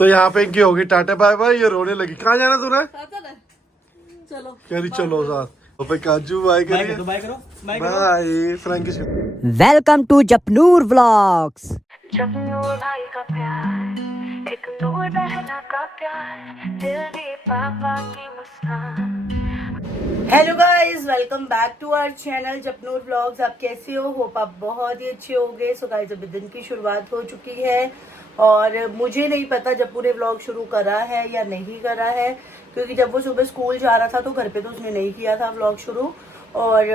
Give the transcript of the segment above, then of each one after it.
तो यहाँ पे इनकी होगी टाटा बाय बाय, ये रोने लगी। कहाँ जाना तूने? चलो कह रही चलो साथ। तो भाई काजू बाय करिए। बाय करो bye Frankie. Welcome to Japnoor vlogs. Japnoor भाई का प्यार, एक नूर बहना का प्यार, दिल दी पापा की मुस्कान। Hello guys, welcome back to our channel Japnoor vlogs. आप कैसे हो? होप आप बहुत ही अच्छे होंगे। सो गाइस, अभी दिन की शुरुआत हो चुकी है और मुझे नहीं पता जप्पू ने व्लॉग शुरू करा है या नहीं करा है, क्योंकि जब वो सुबह स्कूल जा रहा था तो घर पे तो उसने नहीं किया था व्लॉग शुरू, और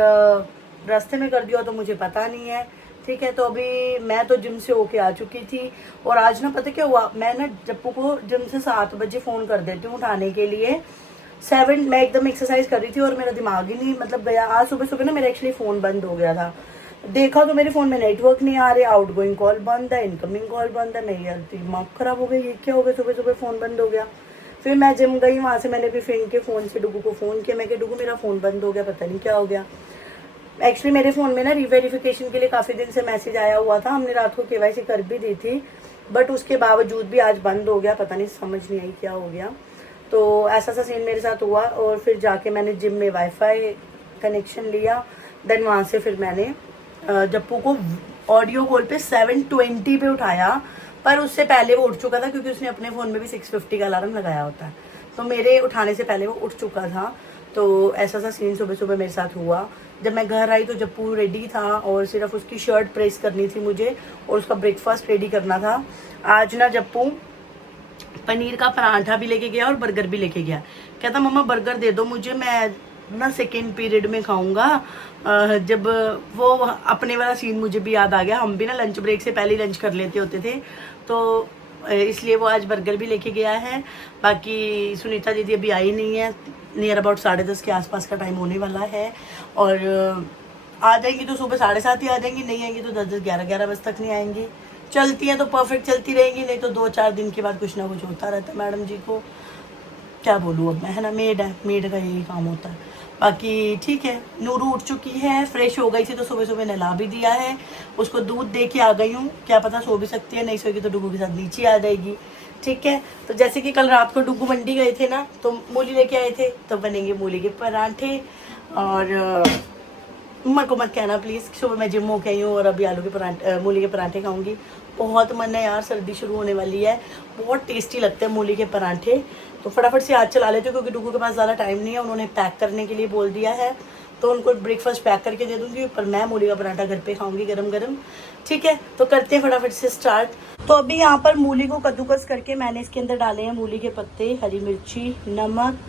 रास्ते में कर दिया तो मुझे पता नहीं है। ठीक है, तो अभी मैं तो जिम से होके आ चुकी थी और आज ना पता क्या हुआ, मैं ना जप्पू को जिम से 7 बजे फ़ोन कर देती हूँ उठाने के लिए। 7 मैं एकदम एक्सरसाइज कर रही थी और मेरा दिमाग ही नहीं मतलब गया। आज सुबह सुबह ना मेरा एक्चुअली फ़ोन बंद हो गया था। देखा तो मेरे फ़ोन में नेटवर्क नहीं आ रहे, आउटगोइंग कॉल बंद है, इनकमिंग कॉल बंद है। नहीं यार, दिमाग खराब हो गया, ये क्या हो गया, सुबह सुबह फ़ोन बंद हो गया। फिर मैं जिम गई, वहाँ से मैंने भी फ्रेंड के फ़ोन से डुगू को फ़ोन किया। मैं कि डुगू मेरा फ़ोन बंद हो गया, पता नहीं क्या हो गया। एक्चुअली मेरे फ़ोन में ना रीवेरिफिकेशन के लिए काफ़ी दिन से मैसेज आया हुआ था। हमने रात को केवाईसी कर भी दी थी, बट उसके बावजूद भी आज बंद हो गया। पता नहीं, समझ नहीं आई क्या हो गया। तो ऐसा सा सीन मेरे साथ हुआ और फिर जाके मैंने जिम में वाईफाई कनेक्शन लिया। देन वहाँ से फिर मैंने जप्पू को ऑडियो कॉल पे 7:20 पे उठाया, पर उससे पहले वो उठ चुका था क्योंकि उसने अपने फ़ोन में भी 6:50 का अलार्म लगाया होता है। तो मेरे उठाने से पहले वो उठ चुका था। तो ऐसा सा सीन सुबह सुबह मेरे साथ हुआ। जब मैं घर आई तो जप्पू रेडी था और सिर्फ उसकी शर्ट प्रेस करनी थी मुझे और उसका ब्रेकफास्ट रेडी करना था। आज ना जप्पू पनीर का पराठा भी लेके गया और बर्गर भी लेके गया। कहता मम्मा बर्गर दे दो मुझे, मैं ना सेकेंड पीरियड में खाऊंगा। जब वो अपने वाला सीन मुझे भी याद आ गया। हम भी ना लंच ब्रेक से पहले लंच कर लेते होते थे, तो इसलिए वो आज बर्गर भी लेके गया है। बाकी सुनीता दीदी अभी आई नहीं है, नियर अबाउट 10:30 के आसपास का टाइम होने वाला है। और आ जाएंगी तो सुबह 7:30 ही आ जाएंगी, नहीं आएंगी तो 10-10, 11-11 बजे तक नहीं आएंगी। चलती है तो परफेक्ट चलती रहेंगी, नहीं तो 2-4 दिन के बाद कुछ ना कुछ होता रहता है। मैडम जी को क्या बोलूँ अब मैं, है ना, मेड है, मेड का यही काम होता है। बाकी ठीक है। नूरू उठ चुकी है, फ्रेश हो गई थी तो सुबह सुबह नहला भी दिया है। उसको दूध दे के आ गई हूँ, क्या पता सो भी सकती है, नहीं सोएगी तो डुगू के साथ नीचे आ जाएगी। ठीक है, तो जैसे कि कल रात को डुगू मंडी गए थे ना, तो मूली लेके आए थे, तो बनेंगे मूली के पराठे। और मेरे को मत कहना प्लीज़, सुबह मैं जिम होके आई हूँ और अभी आलू के पराठे, मूली के पराठे खाऊंगी। बहुत मन है यार, सर्दी शुरू होने वाली है, बहुत टेस्टी लगते हैं मूली के पराठे। तो फटाफट से आज चला लेते हो क्योंकि डुगू के पास ज़्यादा टाइम नहीं है। उन्होंने पैक करने के लिए बोल दिया है, तो उनको ब्रेकफास्ट पैक करके दे दूँगी, पर मैं मूली का पराठा घर पे खाऊंगी गरम गरम। ठीक है, तो करते हैं फटाफट से स्टार्ट। तो अभी यहाँ पर मूली को कद्दूकस करके मैंने इसके अंदर डाले हैं मूली के पत्ते, हरी मिर्ची, नमक,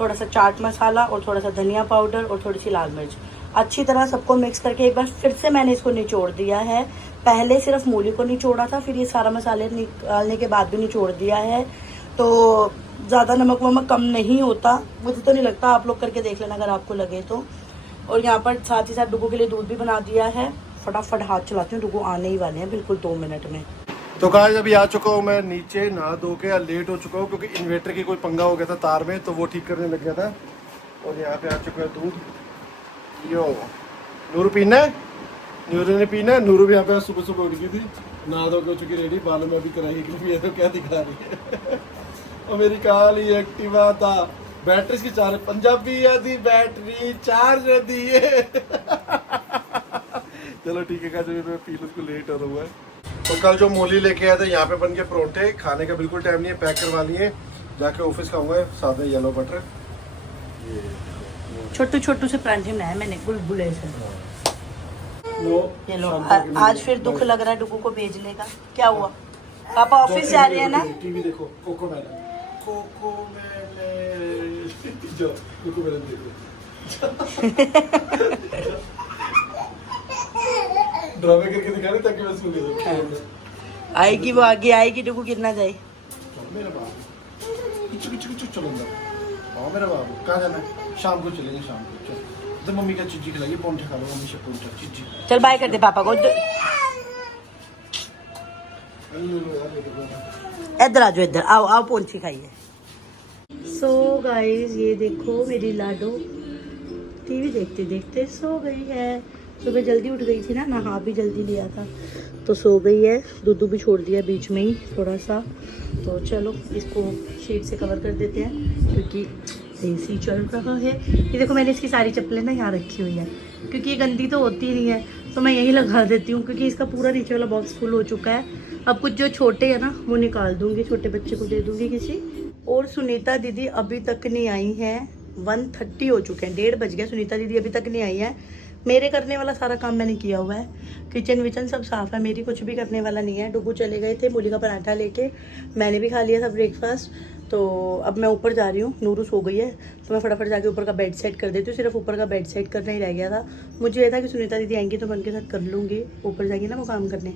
थोड़ा सा चाट मसाला और थोड़ा सा धनिया पाउडर और थोड़ी सी लाल मिर्च। अच्छी तरह सबको मिक्स करके एक बार फिर से मैंने इसको निचोड़ दिया है। पहले सिर्फ मूली को निचोड़ा था, फिर ये सारा मसाले निकालने के बाद भी निचोड़ दिया है। तो ज़्यादा नमक वमक कम नहीं होता, मुझे तो नहीं लगता, आप लोग करके देख लेना अगर आपको लगे तो। और यहाँ पर साथ ही साथ डुगू के लिए दूध भी बना दिया है। फटाफट हाथ चलाती हूँ, डुगू आने ही वाले हैं बिल्कुल 2 मिनट में। तो गाइस अभी आ चुका हूँ मैं नीचे, नहा धो के लेट हो चुका हूँ क्योंकि इन्वर्टर की कोई पंगा हो गया था तार में, तो वो ठीक करने लग गया था। और यहाँ पे आ चुका है दूध। यो नूरू पीना है, नूरू ने पीना है। नूरू भी यहाँ पे सुबह सुबह उठ गई थी, नहा धो के हो चुकी रेडी, बालों में अभी कराई क्योंकि तो क्या दिखा रही है। और मेरी काली एक्टिवा था, बैटरी की चार्ज, पंजाबी आदि बैटरी चार्ज दी है। चलो ठीक है, जब मैं पी लूँ, उसको लेट हो रहा है। तो कल जो मूली लेके आए थे, यहाँ पे बन के परोठे, खाने का बिल्कुल टाइम नहीं है, पैक करवा लिए, जाके ऑफिस खाऊंगा सादा येलो बटर। छोटू छोटू से पराठे बनाए मैंने गुलगुले से। ये लो, आज फिर दुख लग रहा है डुगू को भेजने का। क्या हुआ, पापा ऑफिस जा रहे हैं ना? टीवी देखो, कोको मैलन, कोको मैलन, जो कोको मैलन देखो। ड्रामे करके दिखा रहे ताकि मैं सुन ले। आएगी वो, आगे आएगी, डुगू गिरना जाए। मेरा बाबू किचु किचु किचु चलो अंदर। आओ मेरा बाबू, कहाँ जाना है? शाम को चलेंगे, शाम को चल। तो मम्मी का चिज्जी खिलाइए, पौंठे खा लो, मम्मी से पौंठे चिज्जी। चल बाय कर दे पापा को। इधर आ जाओ, इधर आओ, आओ पौंठी खाइए। सो गाइस, ये देखो मेरी लाडो टीवी देखते देखते सो गई है। सुबह जल्दी उठ गई थी ना, नहा भी जल्दी लिया था, तो सो गई है, दूध भी छोड़ दिया बीच में ही थोड़ा सा। तो चलो इसको शीट से कवर कर देते हैं क्योंकि एसी चल रहा है। ये देखो मैंने इसकी सारी चप्पलें ना यहाँ रखी हुई है क्योंकि ये गंदी तो होती नहीं है, तो मैं यहीं लगा देती हूँ क्योंकि इसका पूरा नीचे वाला बॉक्स फुल हो चुका है। अब कुछ जो छोटे हैं ना वो निकाल दूँगी, छोटे बच्चे को दे दूँगी किसी। और सुनीता दीदी अभी तक नहीं आई हैं, 1:30 हो चुके हैं, 1:30 बज गया, सुनीता दीदी अभी तक नहीं आई है। मेरे करने वाला सारा काम मैंने किया हुआ है, किचन विचन सब साफ़ है, मेरी कुछ भी करने वाला नहीं है। डुगू चले गए थे मूली का पराठा लेके, मैंने भी खा लिया था ब्रेकफास्ट। तो अब मैं ऊपर जा रही हूँ, नूरू सो गई है तो मैं फटाफट जाके ऊपर का बेड सेट कर देती हूँ। सिर्फ ऊपर का बेड सेट करना ही रह गया था। मुझे ये था कि सुनीता दीदी आएंगी तो मैं उनके साथ कर लूँगी, ऊपर जाएंगी ना वो काम करने।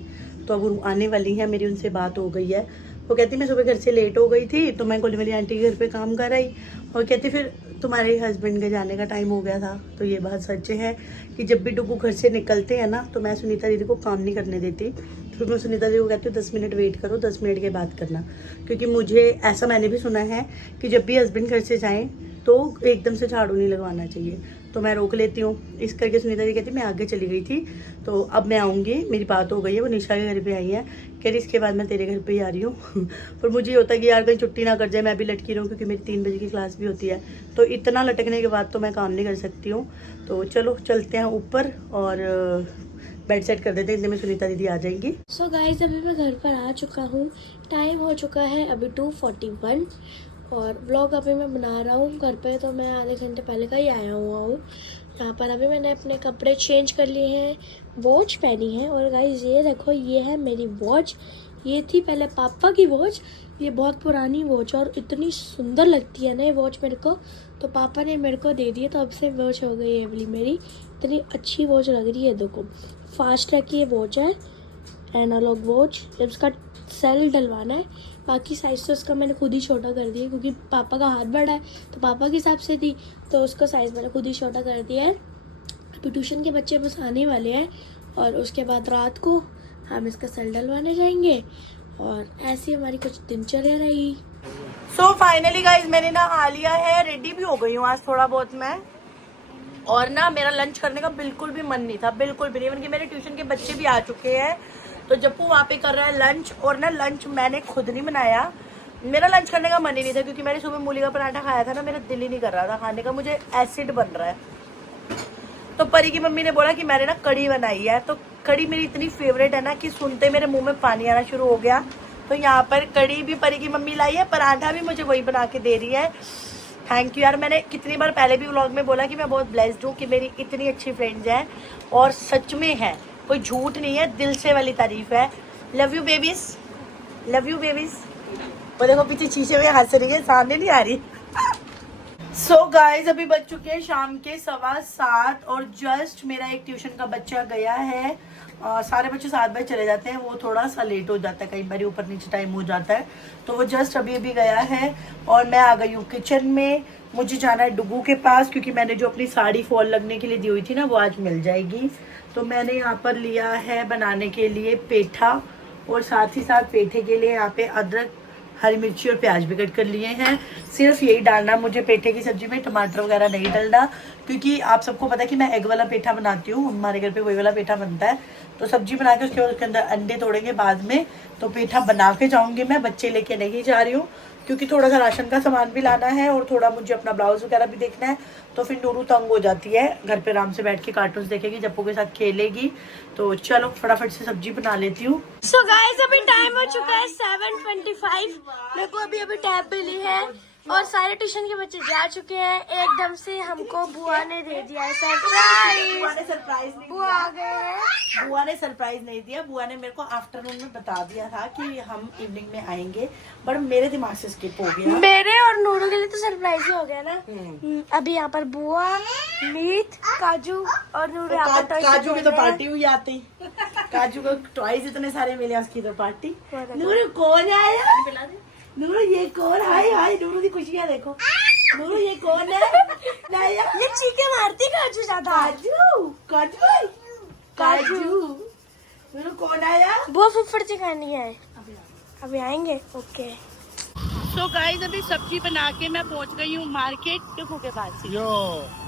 तो अब वो आने वाली हैं, मेरी उनसे बात हो गई है। वो कहती मैं सुबह घर से लेट हो गई थी तो मैं कोली वाली आंटी के घर पे काम कर आई, और कहती फिर तुम्हारे हस्बैंड के जाने का टाइम हो गया था। तो ये बात सच है कि जब भी डुगू घर से निकलते हैं ना तो मैं सुनीता दीदी को काम नहीं करने देती। फिर मैं सुनीता दीदी को कहती हूँ 10 मिनट वेट करो, 10 मिनट के बाद करना, क्योंकि मुझे ऐसा मैंने भी सुना है कि जब भी हस्बैंड घर से जाएँ तो एकदम से झाड़ू नहीं लगवाना चाहिए। तो मैं रोक लेती हूँ, इस करके सुनीता जी कहती मैं आगे चली गई थी तो अब मैं आऊँगी, मेरी बात हो गई है। वो निशा के घर पे आई है, कह रही इसके बाद मैं तेरे घर पे ही आ रही हूँ। पर मुझे ये होता है कि यार कहीं छुट्टी ना कर जाए, मैं भी लटकी रहूँ क्योंकि मेरी 3 बजे की क्लास भी होती है। तो इतना लटकने के बाद तो मैं काम नहीं कर सकती हूँ। तो चलो चलते हैं ऊपर और बेड सेट कर देते हैं, इतने में सुनीता दीदी आ जाएंगी। सो गाइस अभी मैं घर पर आ चुका हूँ, टाइम हो चुका है अभी 2:41 और व्लॉग अभी मैं बना रहा हूँ घर पे। तो मैं आधे घंटे पहले का ही आया हुआ हूँ यहाँ पर। अभी मैंने अपने कपड़े चेंज कर लिए हैं, वॉच पहनी है। और गाइस ये देखो, ये है मेरी वॉच। ये थी पहले पापा की वॉच, ये बहुत पुरानी वॉच और इतनी सुंदर लगती है ना ये वॉच मेरे को, तो पापा ने मेरे को दे दी है। तो अब से वॉच हो गई है वाली मेरी, इतनी अच्छी वॉच लग रही है। देखो फास्ट ट्रैक की ये वॉच है, एनालॉग वॉच। जब इसका सेल डलवाना है, बाकी साइज़ तो उसका मैंने खुद ही छोटा कर दिया क्योंकि पापा का हाथ बड़ा है तो पापा के हिसाब से थी, तो उसका साइज़ मैंने खुद ही छोटा कर दिया है। अभी ट्यूशन के बच्चे बस आने वाले हैं और उसके बाद रात को हम इसका सेल डलवाने जाएंगे और ऐसी हमारी कुछ दिनचर्या रहेगी। सो फाइनली गाइज मैंने नहा लिया है, रेडी भी हो गई हूँ आज थोड़ा बहुत मैं। और ना मेरा लंच करने का बिल्कुल भी मन नहीं था, बिल्कुल भी नहीं। इवन कि मेरे ट्यूशन के बच्चे भी आ चुके हैं तो जप्पू वहाँ पे कर रहा है लंच, और ना लंच मैंने खुद नहीं बनाया, मेरा लंच करने का मन ही नहीं था क्योंकि मैंने सुबह मूली का पराठा खाया था ना, मेरा दिल ही नहीं कर रहा था खाने का, मुझे एसिड बन रहा है। तो परी की मम्मी ने बोला कि मैंने ना कड़ी बनाई है, तो कड़ी मेरी इतनी फेवरेट है ना कि सुनते मेरे मुंह में पानी आना शुरू हो गया। तो यहाँ पर कड़ी भी परी की मम्मी लाई है, पराठा भी मुझे वही बना के दे रही है। थैंक यू यार। मैंने कितनी बार पहले भी व्लॉग में बोला कि मैं बहुत ब्लेस्ड हूँ कि मेरी इतनी अच्छी फ्रेंड्स हैं, और सच में है, कोई झूठ नहीं है, दिल से वाली तारीफ है। Love you babies, love you babies. वो देखो पीछे शीशे में हंस रही है, सामने नहीं आ रही। सो गाइज अभी बज चुके हैं शाम के 7:15 और जस्ट मेरा एक ट्यूशन का बच्चा गया है। सारे बच्चे 7 बजे चले जाते हैं, वो थोड़ा सा लेट हो जाता है, कई बार ऊपर नीचे टाइम हो जाता है। तो वो जस्ट अभी अभी गया है और मैं आ गई हूँ किचन में। मुझे जाना है डुगू के पास क्योंकि मैंने जो अपनी साड़ी फॉल लगने के लिए दी हुई थी ना वो आज मिल जाएगी। तो मैंने यहाँ पर लिया है बनाने के लिए पेठा, और साथ ही साथ पेठे के लिए यहाँ पे अदरक, हरी मिर्ची और प्याज भी कट कर लिए हैं। सिर्फ यही डालना मुझे पेठे की सब्जी में, टमाटर वगैरह नहीं डालना, क्योंकि आप सबको पता है कि मैं एग वाला पेठा बनाती हूँ, हमारे घर पे वही वाला पेठा बनता है। तो सब्जी बना के उसके बाद उसके अंदर अंडे तोड़ेंगे बाद में, तो पेठा बना के जाऊँगी मैं, बच्चे लेके नहीं जा रही हूँ क्योंकि थोड़ा सा राशन का सामान भी लाना है और थोड़ा मुझे अपना ब्लाउज वगैरह भी देखना है। तो फिर नूरू तंग हो जाती है, घर पे आराम से बैठ के कार्टून्स देखेगी, जप्पू के साथ खेलेगी। तो चलो फटाफट से सब्जी बना लेती हूँ। सो गाइस अभी टाइम हो चुका है 7:25। मेरे को अभी अभी टैब मिली है और सारे ट्यूशन के बच्चे जा चुके हैं। एकदम से हमको बुआ ने दे दिया है सरप्राइज। बुआ ने सरप्राइज नहीं बुआ आ गए हैं। बुआ ने सरप्राइज नहीं दिया, बुआ ने मेरे को आफ्टरनून में बता दिया था कि हम इवनिंग में आएंगे, बट मेरे दिमाग से स्किप हो गया। मेरे और नूरू के लिए तो सरप्राइज ही हो गया ना। अभी यहाँ पर बुआ, मीत, काजू और नूरू यहाँ पर काजू की तो पार्टी हुई आती, काजू को टॉयज इतने सारे मिले, उसकी तो पार्टी। नूरू कौन आया? नूरू ये कौन? हाय हाय नूरू की खुशियाँ देखो। नूरू ये कौन है? लाया ये चीखे मारती काजू ज्यादा। काजू काजू काजू। नूरू कौन आया? बुआ फुफड़ खानी है, अभी आएंगे। ओके तो गाइस अभी सब्जी बना के मैं पहुंच गई हूँ मार्केट टुकू के पास। यो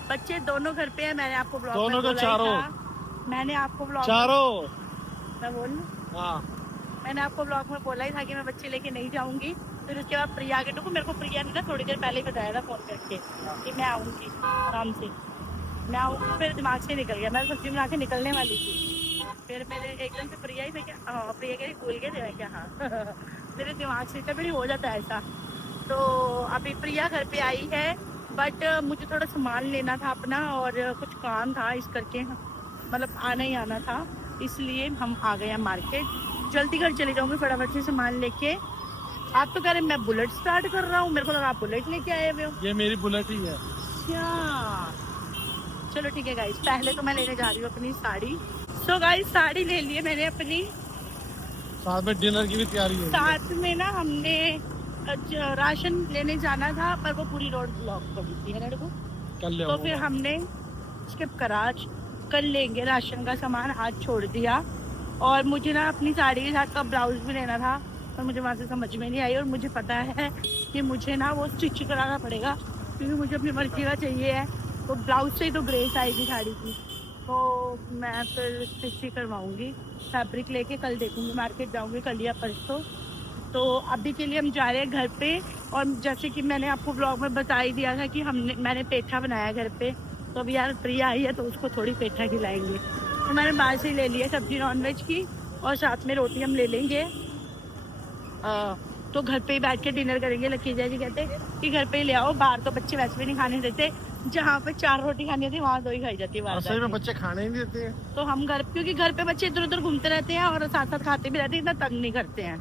बच्चे दोनों घर पे है, मैंने आपको ब्लॉग दोनों में को बोला ही चारों। था। मैंने आपको ब्लॉग चारों मैं बोलूं हाँ मैंने आपको ब्लॉग में बोला ही था कि मैं बच्चे लेके नहीं जाऊंगी। फिर उसके बाद प्रिया के मेरे को प्रिया ने ना थोड़ी देर पहले ही बताया था फोन करके कि मैं आऊंगी आराम से, मैं आऊंगी। फिर दिमाग से निकल गया, मैं सब्जी बना के निकलने वाली थी। फिर मेरे एकदम से प्रिया ही मैं क्या प्रिया कह रही भूल गए थे मैं क्या, हाँ मेरे दिमाग से कभी हो जाता है ऐसा। तो अभी प्रिया घर पे आई है, बट मुझे थोड़ा सामान लेना था अपना और कुछ काम था, इस करके मतलब आना ही आना था, इसलिए हम आ गए हैं मार्केट। जल्दी घर चले जाऊंगी फटाफट से सामान लेके। आप तो कह रहे मैं बुलेट स्टार्ट कर रहा हूँ, मेरे को लगा आप बुलेट लेके आए हुए हो। ये मेरी बुलेट ही है। क्या चलो ठीक है गाइस, पहले तो मैं लेने जा रही हूँ अपनी साड़ी। सो गाइस साड़ी ले लिए मैंने अपनी, साथ में डिनर की भी तैयारी है। साथ में ना हमने राशन लेने जाना था पर वो पूरी रोड ब्लॉक कर दी थी मेरे को, कल ले तो फिर हमने स्किप करा, आज कल लेंगे राशन का सामान, आज छोड़ दिया। और मुझे ना अपनी साड़ी के साथ का ब्लाउज भी लेना था, पर मुझे वहाँ से समझ में नहीं आई। और मुझे पता है कि मुझे ना वो स्टिच कराना पड़ेगा क्योंकि मुझे अपनी मर्जी का चाहिए है, तो ब्लाउज से ही तो ग्रेस आएगी साड़ी की, तो मैं फिर स्टिच ही करवाऊँगी। फैब्रिक लेके कल देखूँगी, मार्केट जाऊँगी कल या परसों। तो अभी के लिए हम जा रहे हैं घर पे। और जैसे कि मैंने आपको ब्लॉग में बता ही दिया था कि मैंने पेठा बनाया घर पे, तो अभी यार प्रिया आई है तो उसको थोड़ी पेठा खिलाएंगे। तो मैंने बाहर से ले लिया सब्जी नॉनवेज की और साथ में रोटी हम ले लेंगे। तो घर पे ही बैठ के डिनर करेंगे। लकी जी कहते कि घर पे ही ले आओ, बाहर तो बच्चे वैसे भी नहीं खाने देते, जहाँ पे 4 रोटी खानी होती है वहाँ 2 ही खाई जाती है बाहर। सही में बच्चे खाने ही नहीं देते हैं। तो हम घर, क्योंकि घर पे बच्चे इधर उधर घूमते रहते हैं और साथ साथ खाते भी रहते हैं, इतना तंग नहीं करते हैं।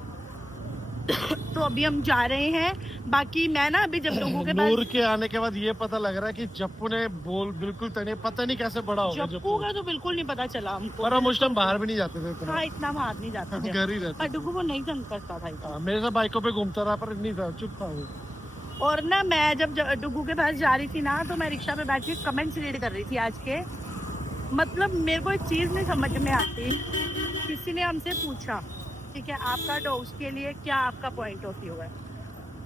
तो अभी हम जा रहे हैं। बाकी मैं ना अभी जब लोगों के नूर के आने के बाद ये पता लग रहा है कि जप्पू ने बोल बिल्कुल तने, पता नहीं कैसे बड़ा हो गया जप्पू का तो बिल्कुल नहीं पता चला हमको। पर हम उस टाइम बाहर भी नहीं जाते थे इतना। हाँ इतना बाहर नहीं जाते हम थे, घर ही रहते पर डुगू वो नहीं तंग करता था इतना। मेरे साथ बाइकों पे घूमता रहा पर नहीं था, चुप था वो। और ना मैं जब डुगू के पास जा रही थी ना, तो मैं रिक्शा पे बैठ के कमेंट्स रीड कर रही थी आज के। मतलब मेरे को एक चीज नहीं समझ में आती, किसी ने हमसे पूछा ठीक है आपका डॉग्स के लिए क्या आपका पॉइंट ऑफ व्यू है।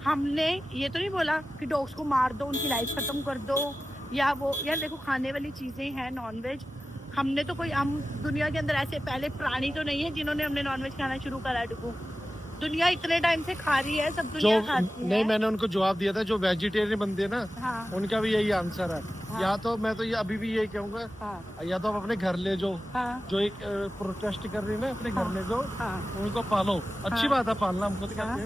हमने ये तो नहीं बोला कि डॉग्स को मार दो, उनकी लाइफ खत्म कर दो, या वो यार देखो खाने वाली चीजें हैं नॉनवेज। हमने तो कोई, हम दुनिया के अंदर ऐसे पहले प्राणी तो नहीं है जिन्होंने हमने नॉनवेज खाना शुरू करा। डुगू दुनिया इतने टाइम से खा रही है, सब दुनिया खाती है। नहीं, मैंने उनको जवाब दिया था जो वेजिटेरियन बंदे हैं ना, हाँ, उनका भी यही आंसर है। हाँ, या तो मैं तो ये अभी भी यही कहूंगा, हाँ, या तो आप अपने घर ले जाओ, हाँ, जो एक प्रोटेस्ट कर रही है ना, अपने घर ले जाओ, हाँ। उनको पालो। अच्छी हाँ। बात है पालना, हमको तो कहते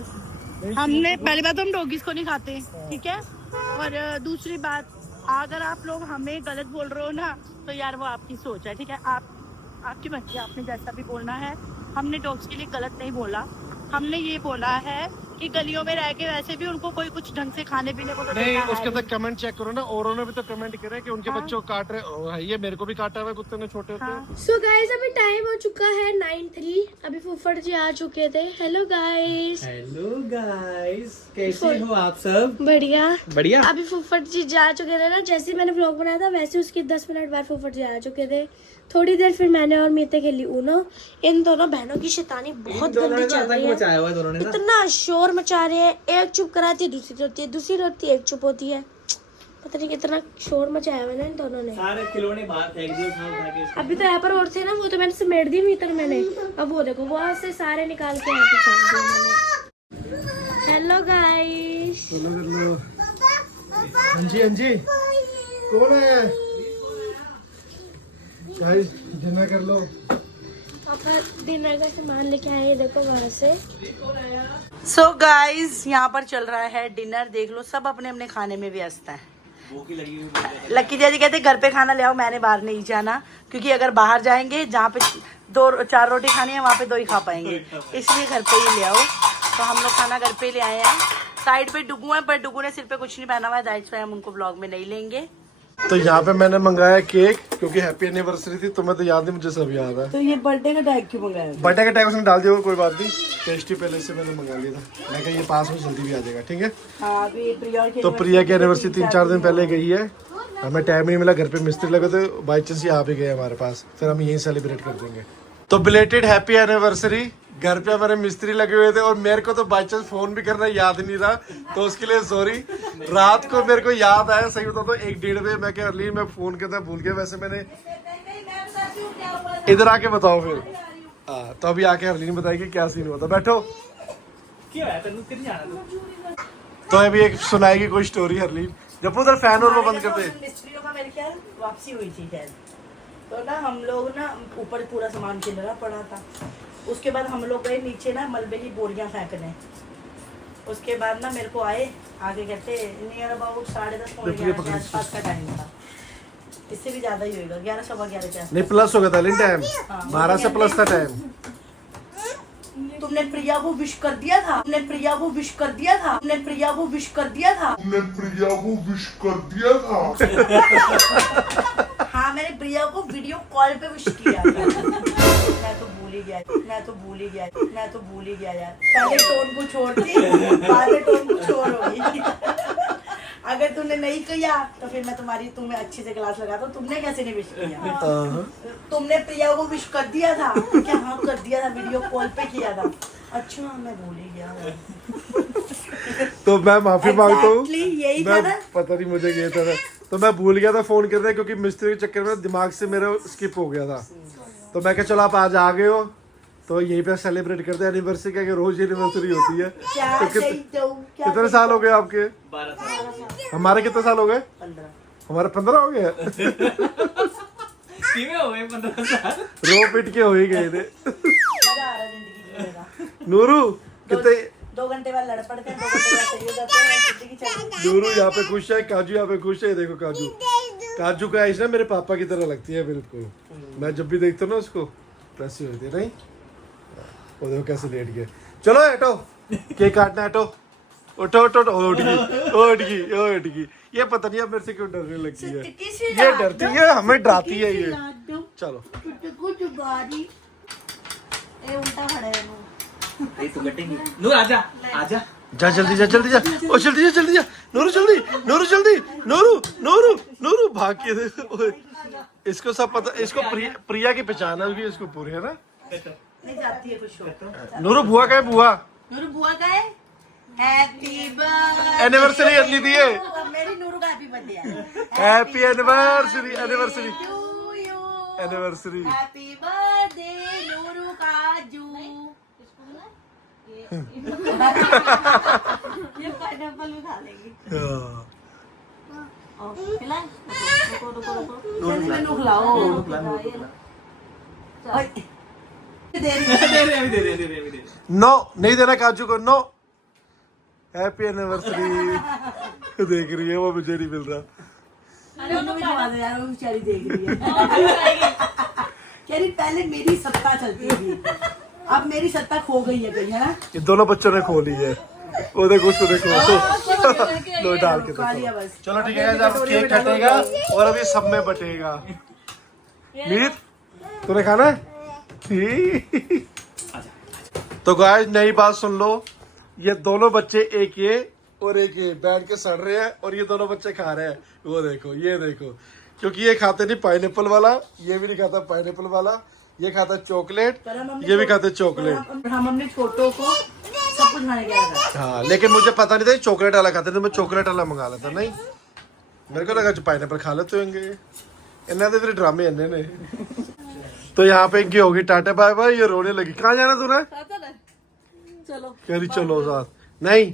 हैं। हमने पहली बात तो हम डॉगीज को नहीं खाते, ठीक है। और दूसरी बात, अगर आप लोग हमें गलत बोल रहे हो ना, तो यार वो आपकी सोच है, ठीक है। आपकी मर्जी, आपने जैसा भी बोलना है। हमने डॉग्स के लिए गलत नहीं बोला, हमने ये बोला है कि गलियों में रह के वैसे भी उनको कोई कुछ ढंग से खाने पीने को तो नहीं, देता है उसके अंदर नहीं। कमेंट चेक करो ना, औरों ने भी तो कमेंट करे कि उनके हाँ। बच्चों को काट रहे। ओ, है ये मेरे को भी काटा हुआ है कुत्ते ने छोटे होते। हाँ। सो गाइस अभी टाइम हो चुका है 9:03। अभी फुफड़ जी आ चुके थे। Hello guys. हेलो गाइस, कैसे हो आप सब? बढ़िया बढ़िया। अभी फुफड़ जी जा चुके थे ना, जैसे मैंने व्लॉग बनाया था वैसे उसके 10 मिनट बाद फुफड़ जी आ चुके थे। थोड़ी देर फिर मैंने और मीते खेली ऊनो। इन दोनों बहनों की शैतानी बहुत गंदी चल रही है। मचाया हुआ है दोनों ने ना। इतना शोर मचा रहे हैं, एक चुप कराती है दूसरी रोती है, दूसरी रोती है एक चुप होती है। पता नहीं कितना शोर मचाया हुआ है ना इन दोनों ने। सारे खिलौने बाहर फेंक दिए उठा उठा के। अभी तो यहाँ पर और थे ना, वो तो मैंने समेट दी मीतर मैंने। अब वो देखो वहां से सारे निकाल के यहाँ पे फेंक दिए मैंने। Hello guys. हाँ जी, हाँ जी, कौन है? गाइस डिनर कर लो। पापा डिनर का सामान लेके आए, देखो वहां से। सो गाइज यहाँ पर चल रहा है डिनर, देख लो सब अपने अपने खाने में व्यस्त हैं। लकी जी कहते घर पे खाना ले आओ, मैंने बाहर नहीं जाना, क्योंकि अगर बाहर जाएंगे जहाँ पे 2-4 रोटी खानी है वहाँ पे 2 ही खा पाएंगे, इसलिए घर पे ही ले आओ। तो हम लोग खाना घर पे ही ले आए हैं। साइड पे डुगू है, पर डुगू ने सिर पे कुछ नहीं पहना हुआ है, दैट्स व्हाई हम उनको ब्लॉग में नहीं लेंगे। तो यहाँ पे मैंने मंगाया केक, क्योंकि हैप्पी एनिवर्सरी थी। तुम्हें तो याद नहीं, मुझे सब याद है। तो ये बर्थडे का टैग क्यों मंगाया? बर्थडे का टैग उसने डाल दिया, कोई बात नहीं। टेस्टी पहले से मैंने मंगा लिया था, मैं कहा ये पास में जल्दी भी आ जाएगा, ठीक है। हाँ, अभी प्रिया तो प्रिया की एनिवर्सरी 3-4 दिन पहले गई है, हमें टाइम नहीं मिला, घर पे मिस्त्री लगे थे, बाई चांस ये आ भी गए हमारे पास, फिर हम यही सेलिब्रेट कर देंगे। तो बिलेटेड हैप्पी एनिवर्सरी। घर पे हमारे मिस्त्री लगे हुए थे और मेरे को तो बाई चांस फोन भी करना याद नहीं रहा, तो उसके लिए सॉरी। रात को मेरे को याद आया, सही बता तो 1-1:30 बजे मैं क्या मैं फोन करना भूल गया। वैसे मैंने इधर आके बताओ फिर हाँ, तो अभी आके हरलीन बताएगी क्या सीन हुआ था। बैठो। क्या है तेन कितने जाना तू? तो अभी एक सुनाएगी कोई स्टोरी हरलीन। जब उधर फैन और वो बंद कर दे। मिस्त्रियों का मेरे ख्याल वापसी हुई थी शायद, तो ना हम लोग ना ऊपर पूरा सामान खिलरा पड़ा था। उसके बाद हम लोग गए नीचे ना मलबे की बोरियां फेंकने। उसके बाद ना मेरे को आगे कहते नियर अबाउट 10:30 पौने 11 के आसपास का टाइम था। इससे भी ज्यादा ही होगा, 11 सवा 11 के आसपास। नहीं प्लस हो गया था टाइम, हाँ, 12 से प्लस था टाइम। तुमने प्रिया को विश कर दिया था, तुमने प्रिया को विश कर दिया था, तुमने प्रिया को विश कर दिया था, तुमने प्रिया को विश कर दिया था। हाँ मैंने प्रिया को वीडियो कॉल पे विश किया था। मैं तो भूल ही गया, मैं तो भूल ही गया, मैं तो भूल ही गया यार। पहले टोन को छोड़ती, बाद में टोन को छोड़ हो गई। अगर तूने नहीं किया तो फिर मैं तुम्हें अच्छे से क्लास लगाता। तुमने कैसे नहीं विश किया? तुमने प्रिया को विश कर दिया था क्या? हाँ कर दिया था, वीडियो कॉल पे किया था। अच्छा मैं भूल ही गया। तो मैं माफी मांगता हूँ। यही था ना? पता नहीं मुझे ये था, तो मैं भूल गया था फोन करने, क्योंकि मिस्त्री के चक्कर में दिमाग से मेरा स्किप हो गया था। तो मैं क्या चलो आप आज आ गए हो तो यहीं पे सेलिब्रेट करते हैं एनिवर्सरी का, रोज एनिवर्सरी होती है। क्या तो कितने साल हो गए आपके? 12 साल। हमारे कितने साल हो गए? 15। हमारे 15 हो गए। किਵੇਂ हो गए 15 साल? रो पिट के हो ही गए थे। मजा आ रहा है जिंदगी जीने का। नूरू कितने 2 घंटे बाद लड़ पड़ते हैं, 2 घंटे बाद सही हो जाते हैं, जिंदगी चल रही है। नूरू यहाँ पे खुश है, काजू यहाँ पे खुश है। देखो काजू, काजू का आइस ना मेरे पापा की तरह लगती है बिल्कुल। मैं जब भी देखता हूँ ना उसको तो ऐसी होती है। नहीं वो देखो कैसे लेट गए। चलो हटो, केक काटना, हटो। उठो उठो उठो, उठ गई। ये पता नहीं अब मेरे से क्यों डरने लगती है। ये डरती है, हमें डराती है ये। चलो उल्टा खड़ा है वो। ये तो कटेंगे। नूर आजा आजा। जा जल्दी जा, जल्दी जा, ओ जल्दी जा नूरू, जल्दी नूरू, जल्दी नूरू, नूरू नूरू भाग के देखो। इसको सब पता, इसको प्रिया की पहचान है इसको पूरी, है ना? नहीं जाती है कुछ हो। नूरू बुआ का है, बुआ नूरू बुआ का है। हैप्पी बर्थडे एनिवर्सरी अर्ली दी है। मेरी नूरू का हैप्पी बर्थडे है। Happy anniversary, anniversary, to you. Anniversary. Happy birthday Nooru काजू। ये पाइनएप्पल भी खा लेगी। खिलाए? रुको। मैंने खिलाओ। दे। नो नहीं देना काजू को, नो। Happy anniversary. देख रही है वो, मुझे नहीं मिल रहा। उन्हें भी खवा दे यार, वो बेचारी देख रही है। कह रही पहले मेरी सत्ता चलती थी, अब मेरी सत्ता खो गई है कहीं, है ना? ये दोनों बच्चों ने खो ली है। वो देखो, उसको देखो। लो डाल के खा लिया देखो। बस। चलो ठीक है, अब केक कटेगा और अभी सब में बटेगा। मीत तूने खाना है? तो गाइस नई बात सुन लो, ये दोनों बच्चे एक ये और एक ये बैठ के सड़ रहे हैं और ये दोनों बच्चे खा रहे हैं। वो देखो, ये देखो, क्योंकि ये खाते नहीं पाइनएप्पल वाला, ये भी नहीं खाता पाइनएप्पल वाला, ये खाता चॉकलेट, ये भी खाते चॉकलेट। हम हमने छोटों को सब कुछ खाने के लगा। हाँ लेकिन मुझे पता नहीं था चॉकलेट वाला खाते थे, मैं चॉकलेट वाला मंगा लेता। नहीं मेरे को लगा पाइनएप्पल खा लेते होंगे। इन्हें तो फिर ड्रामे इन्हें ने। तो यहाँ पे इनकी होगी टाटा बाय बाय। ये रोने लगी। कहाँ जाना तूने? चलो कह रही चलो साथ। नहीं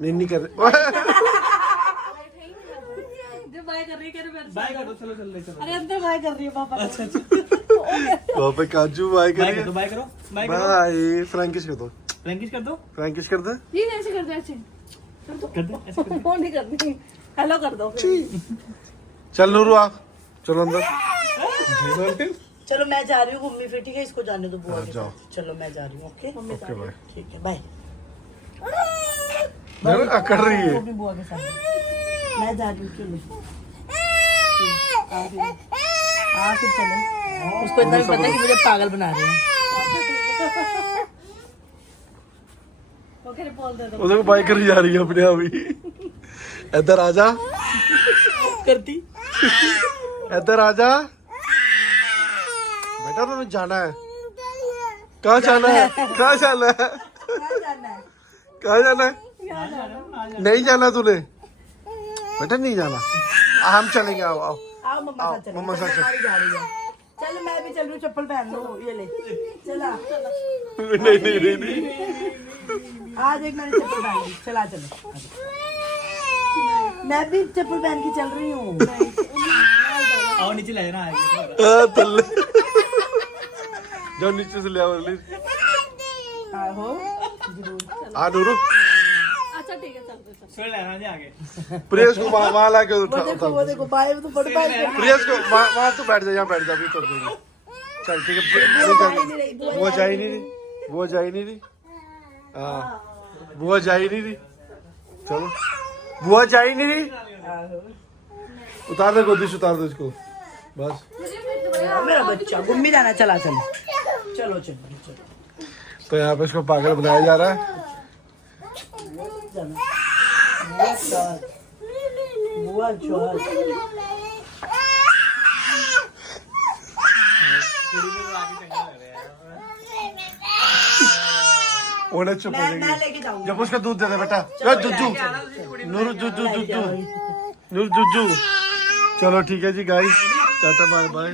नहीं कर रही। बाय कर रही है, बाय कर दो, चलो चलो। अरे अंदर बाय कर रही है पापा। वहाँ पे काजू बाय कर बाय रही कर दो, है। बाय करो, बाय करो। बाय फ्रैंकिश कर दो, फ्रैंकिश कर दो, फ्रैंकिश कर दे। ये ऐसे कर दो, ऐसे कर दो, ऐसे कर दो। फोन नहीं करनी, हेलो कर दो। चल नूरू आप चलो अंदर। चलो मैं जा रही हूँ घूमने फिर, ठीक है? इसको जाने दो बुआ के जाओ। साथ। चलो मैं जा रही हूँ। Okay okay bye. ठीक है, बाय। अकड़ रही है। अपनी बुआ के साथ मैं जा रही हूँ। चलो फिर चलो। उसको इतना भी पता है कि मुझे पागल बना रहे हैं। वो देखो बाय करी जा रही है अपने आप ही। इधर आजा, करती। इधर आजा बेटा, तुम्हें जाना है। कहाँ जाना है? कहाँ जाना है? कहाँ जाना है? नहीं जाना तूने बेटा, नहीं जाना। हम चलेंगे। आओ आओ आओ मम्मा साथ चलो। मम्मा साथ चलो। हमारी गाड़ी है। चल मैं भी चल रही हूँ, चप्पल पहन लो, ये ले चला। नहीं आज एक मैंने चप्पल पहन ली, चला चलो। मैं भी चप्पल पहन के चल रही हूँ। आओ नीचे ले जाना आगे तल्ले जाओ नीचे से ले आओ आहो जरूर। आ नूरू छोड़ लेना नहीं आगे प्रियस को वहाँ ला के उठा वो देखो बाय तो फट पाए। प्रियस को वहाँ तू बैठ जा, यहाँ बैठ जा, अभी तोड़ देंगे। चल ठीक है, वो जा ही नहीं रही, वो जा ही नहीं रही, हाँ वो जा ही नहीं रही, चलो वो जा ही नहीं रही। उतार दे गोदी से, उतार दे इसको बस। मेरा बच्चा गुम्मी जाना, चला चलो चलो चलो चलो। तो यहाँ पे इसको पागल बनाया जा रहा है। बुआ चल उन्हें चुप हो मैं जाएगी लेके जाऊंगी। जब उसका दूध दे दे बेटा। जुज्जू नूरू जुज्जू जुज्जू नूरू जुज्जू। चलो ठीक है जी गाइस, टाटा बाय बाय।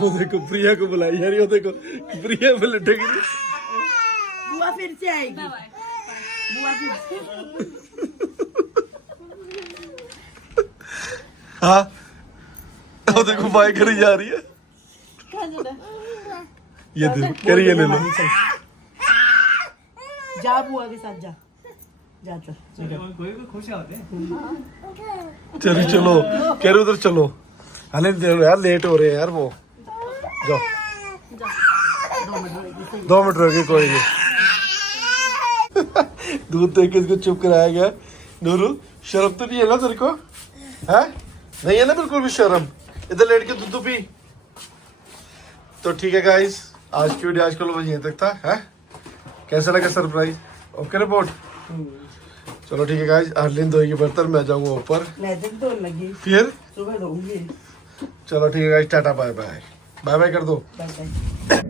वो देखो प्रिया को बुलाई जा रही है, वो देखो प्रिया में लटेगी। बुआ फिर से आएगी, बुआ फिर हाँ वो देखो बाय करी जा रही है। ये देखो कह रही है ले लो। जा बुआ के साथ जा, जा चल। कोई खुश होते हैं। चलो चलो कह रहे उधर चलो। हले यार लेट हो रहे हैं यार, वो जाओ 2 मिनट रह गए, कोई नहीं। दूध देख के इसको चुप कराया गया। नूरू शर्म तो नहीं है ना तेरे को, है नहीं है ना बिल्कुल भी शर्म। इधर लेट के दूध पी। तो ठीक है गाइस, आज की वीडियो आजकल बस यहीं तक था। है कैसा लगा सरप्राइज? Okay report. चलो ठीक है गाइस, अर्लिन धोएगी बर्तन, मैं जाऊंगा ऊपर, मैं दिन तो लगी फिर सुबह दूंगी। चलो ठीक है guys, tata bye bye. Bye bye कर दो। Bye bye.